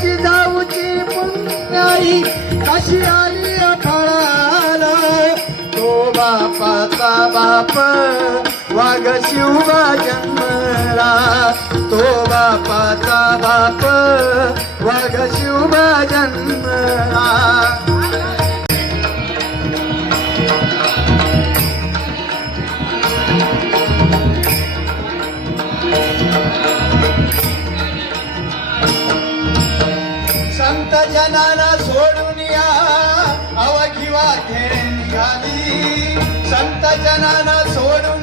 कशी जाऊची पुण्याई? कशी आली फळाला तो बापाचा बाप वाघ शिवा जन्मला. तो बापाचा बाप वाघ शिवा जन्मला. गजानना सोडून अवघिवा घेऊन घाली. संत जनाना सोडून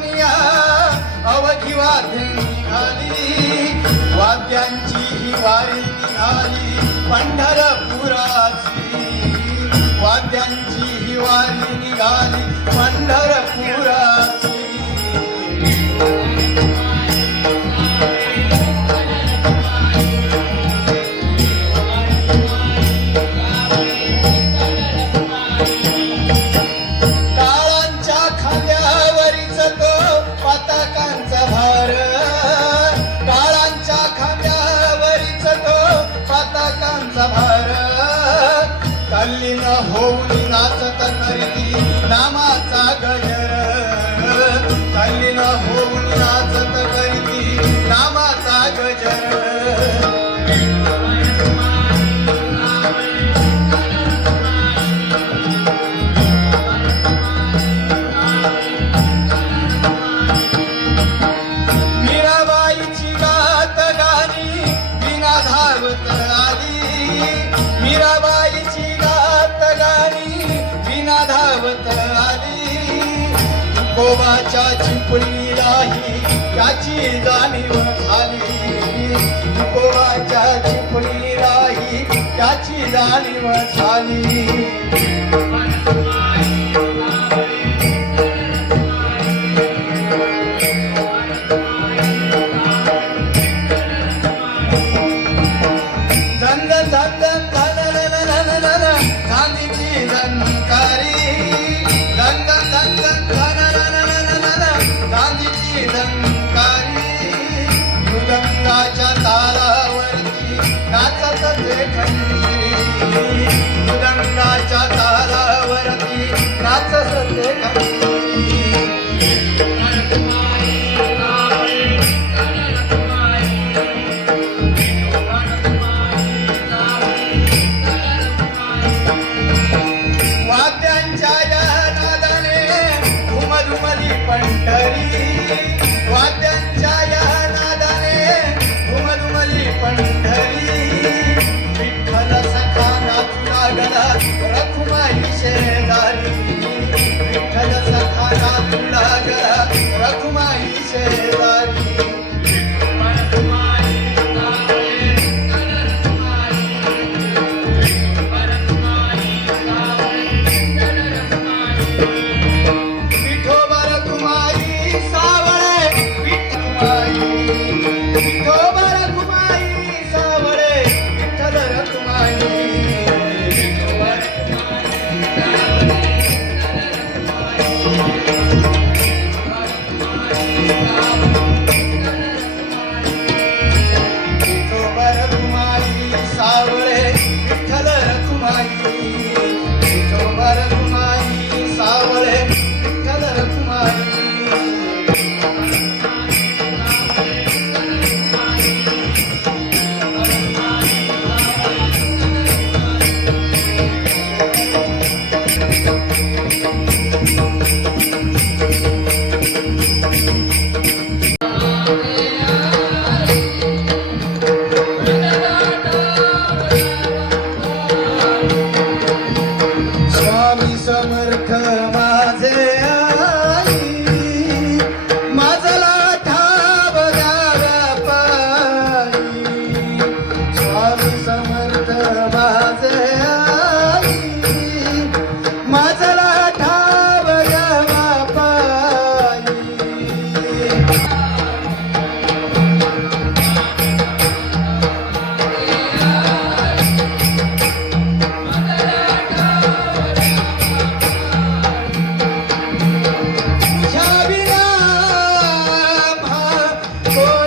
अवघिवा घेऊन घाली. वाद्यांची ही वारी निघाली. पंढरपुराची. वाद्यांची ही वारी निघाली. पंढरपुराची. तुकोबाच्या चिपळीलाही त्याची जाणीव झाली. तुकोबाच्या चिपळीलाही त्याची जाणीव झाली. noche. Oh.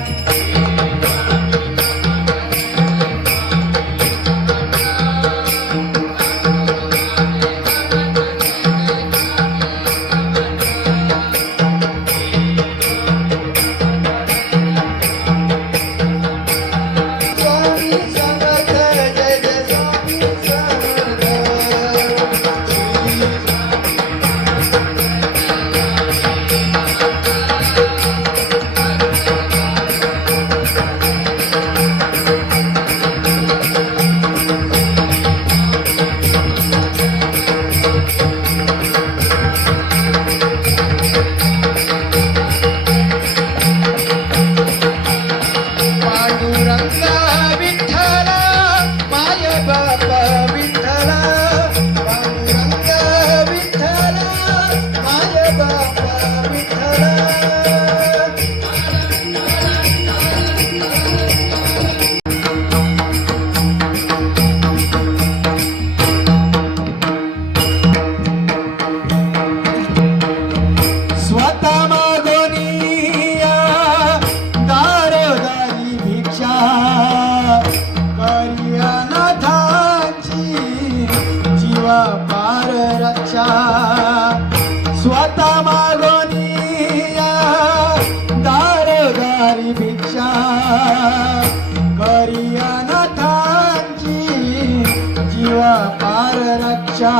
பாரரட்சா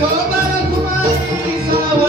ಸೋಮರ ಕುಮಾರಿ ಸಾವ